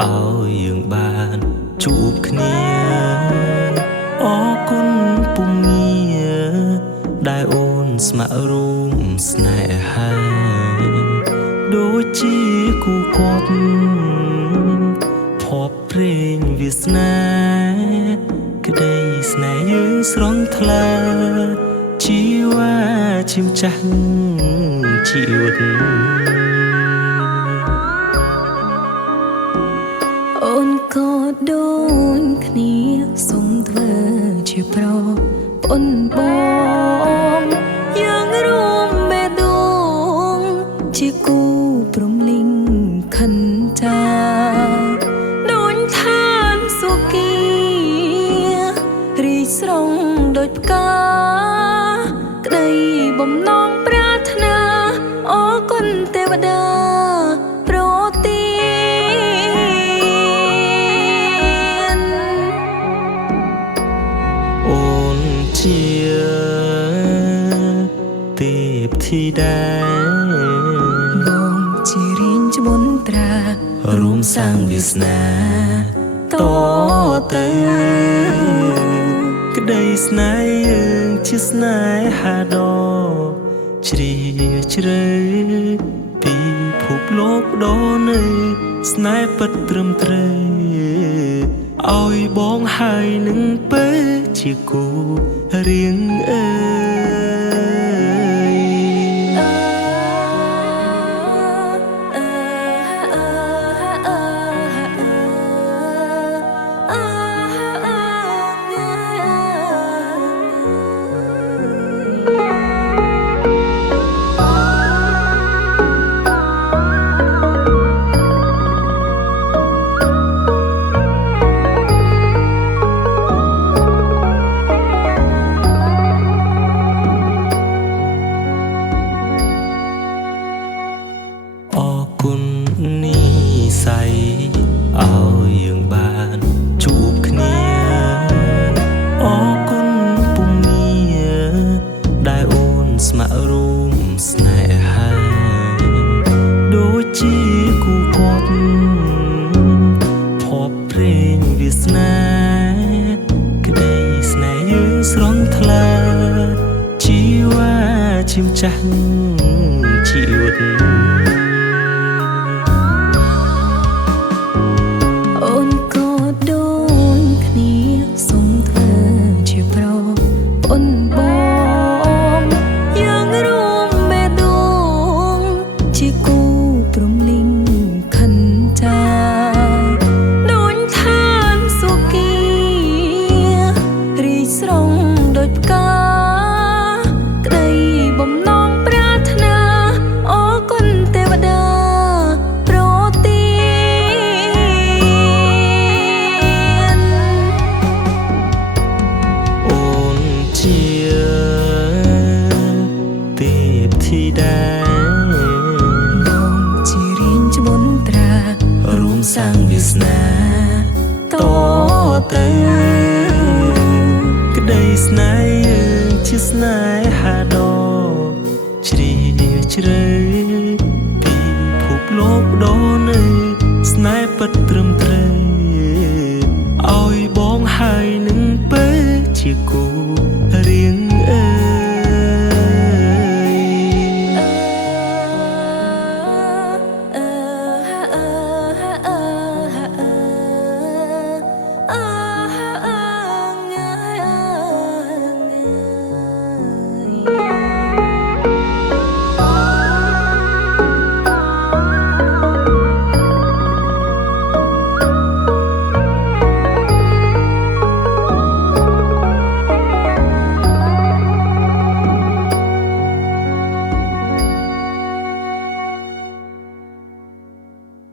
ឲ្យយើងបានជួបគ្នាអរគុណពុំងារដែលអូនស្ម័គ្ររួមស្នេហាដូចជាគូគាត់ភពព្រេងវាសនាក្តីស្នេហ៍យើងស្រងថ្លាជីវ៉ាឈាមចាស់ជីវិតអូនក៏ដូចគ្នាសុំធ្វើជាប្រពន្ធបងយើងរួមបេះដូងជាគូព្រំលីងខិនចាដូចឋានសុគីរីស្រងដូចផ្កាក្តីបំណងប្រាថ្នាអរគុណទេវតាប្រទានអូនជាទេពធីតាបងជារៀងច្បុនត្រារួមសាងវាសនាតទៅក្តីស្នេហ៍យើងជាស្នេហាដ៏ជ្រាលជ្រៅពីភពលោកដ៏នៅស្នេហ៍ពិតត្រឹមត្រូវឲ្យបងហើយនឹងពើជាគូរៀងអើយអរគុណនីស័យឲ្យយើងបានជួបគ្នាអរគុណពុំងារដែលអូនស្ម័គ្ររួមស្នេហាដូចជាគូគាត់ភពព្រេងវាសនាក្តីស្នេហ៍យើងស្រងថ្លាជីវ៉ាឈាមចាស់ជីវិតអូនក៏ដូចគ្នាសុំធ្វើជាប្រពន្ធបងយើងរួមបេះដូងជាគូព្រំលីងខិនចាដូចឋានសុគីរីស្រងដូចផ្កាក្តីបំណងប្រាថ្នាអរគុណទេវតាប្រទានអូនជាទេពធីតាបងជារៀងច្បុនត្រារួមសាងវាសនាតទៅក្តីស្នេហ៍យើងជាស្នេហាដ៏ជ្រាលជ្រៅពីភពលោកដ៏នៅស្នេហ៍ពិតត្រឹមត្រូវ